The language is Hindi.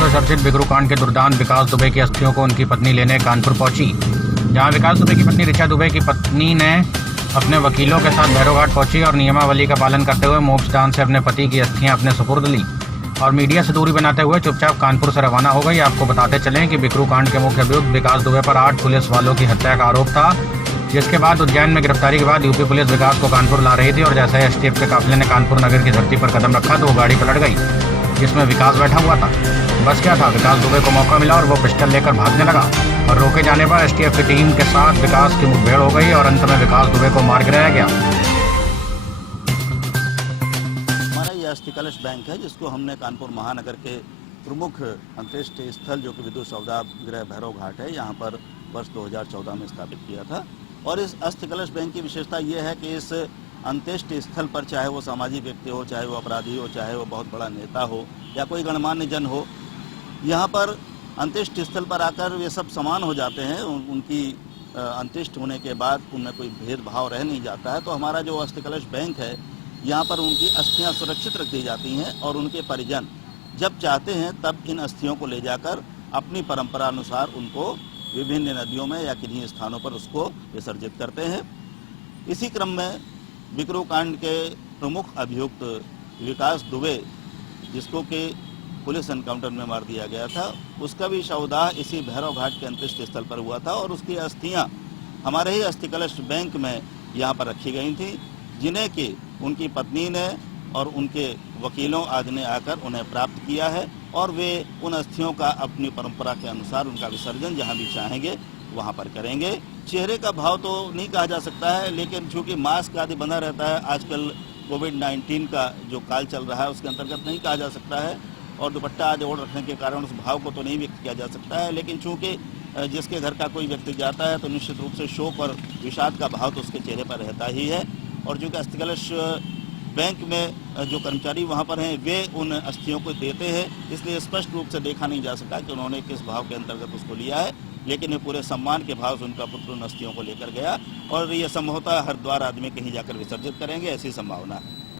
विश्व चर्चित बिकरू कांड के दुर्दांत विकास दुबे की अस्थियों को उनकी पत्नी लेने कानपुर पहुंची। जहां विकास दुबे की पत्नी ऋचा दुबे की पत्नी ने अपने वकीलों के साथ भैरव घाट पहुंची और नियमावली का पालन करते हुए मोक्षदान से अपने पति की अस्थियां अपने सुपुर्द ली और मीडिया से दूरी बनाते हुए चुपचाप कानपुर से रवाना हो गई। आपको बताते चलें कि बिकरू कांड के मुख्य अभियुक्त विकास दुबे पर 8 पुलिस वालों की हत्या का आरोप था, जिसके बाद उज्जैन में गिरफ्तारी के बाद यूपी पुलिस विकास को कानपुर ला रही थी और जैसे एसटीएफ के काफिले ने कानपुर नगर की धरती पर कदम रखा तो वो गाड़ी पलट गई जिसमें विकास बैठा हुआ था। बस क्या था, विकास दुबे को मौका मिला और वो पिस्टल लेकर भागने लगा और रोके जाने पर एसटीएफ की टीम के साथ विकास की मुठभेड़ हो गई और अंत में विकास दुबे को मार गिराया गया। हमारा ये अस्थि कलश बैंक है जिसको हमने कानपुर महानगर के प्रमुख अंत्येष्टि स्थल जो कि विद्युत सौदा गृह भैरव घाट है, यहाँ पर वर्ष 2014 में स्थापित किया था। और इस अस्थि कलश बैंक की विशेषता ये है कि इस अंत्येष्टि स्थल पर चाहे वो सामाजिक व्यक्ति हो, चाहे वो अपराधी हो, चाहे वो बहुत बड़ा नेता हो या कोई गणमान्य जन हो, यहाँ पर अंत्येष्टि स्थल पर आकर वे सब समान हो जाते हैं। उनकी अंत्येष्टि होने के बाद उनमें कोई भेदभाव रह नहीं जाता है। तो हमारा जो अस्थि कलश बैंक है, यहाँ पर उनकी अस्थियाँ सुरक्षित रख दी जाती हैं और उनके परिजन जब चाहते हैं तब इन अस्थियों को ले जाकर अपनी परंपरा अनुसार उनको विभिन्न नदियों में या किन्हीं स्थानों पर उसको विसर्जित करते हैं। इसी क्रम में बिकरू कांड के प्रमुख अभियुक्त विकास दुबे, जिसको कि पुलिस एनकाउंटर में मार दिया गया था, उसका भी शवदाह इसी भैरव घाट के अंत्येष्टि स्थल पर हुआ था और उसकी अस्थियां हमारे ही अस्थि कलश बैंक में यहाँ पर रखी गई थी, जिन्हें कि उनकी पत्नी ने और उनके वकीलों आदि ने आकर उन्हें प्राप्त किया है और वे उन अस्थियों का अपनी परंपरा के अनुसार उनका विसर्जन जहाँ भी चाहेंगे वहाँ पर करेंगे। चेहरे का भाव तो नहीं कहा जा सकता है, लेकिन चूँकि मास्क आदि बंधा रहता है, आजकल कोविड-19 का जो काल चल रहा है उसके अंतर्गत नहीं कहा जा सकता है और दुपट्टा आदि ओढ़ रखने के कारण उस भाव को तो नहीं व्यक्त किया जा सकता है। लेकिन चूँकि जिसके घर का कोई व्यक्ति जाता है तो निश्चित रूप से शोक और विषाद का भाव तो उसके चेहरे पर रहता ही है। और जो कि अस्थि कलश बैंक में जो कर्मचारी वहाँ पर हैं वे उन अस्थियों को देते हैं, इसलिए स्पष्ट रूप से देखा नहीं जा सका कि उन्होंने किस भाव के अंतर्गत उसको लिया है, लेकिन ये पूरे सम्मान के भाव से उनका पुत्र उन अस्थियों को लेकर गया और ये संभवतः हरिद्वार आदि में कहीं जाकर विसर्जित करेंगे, ऐसी संभावना है।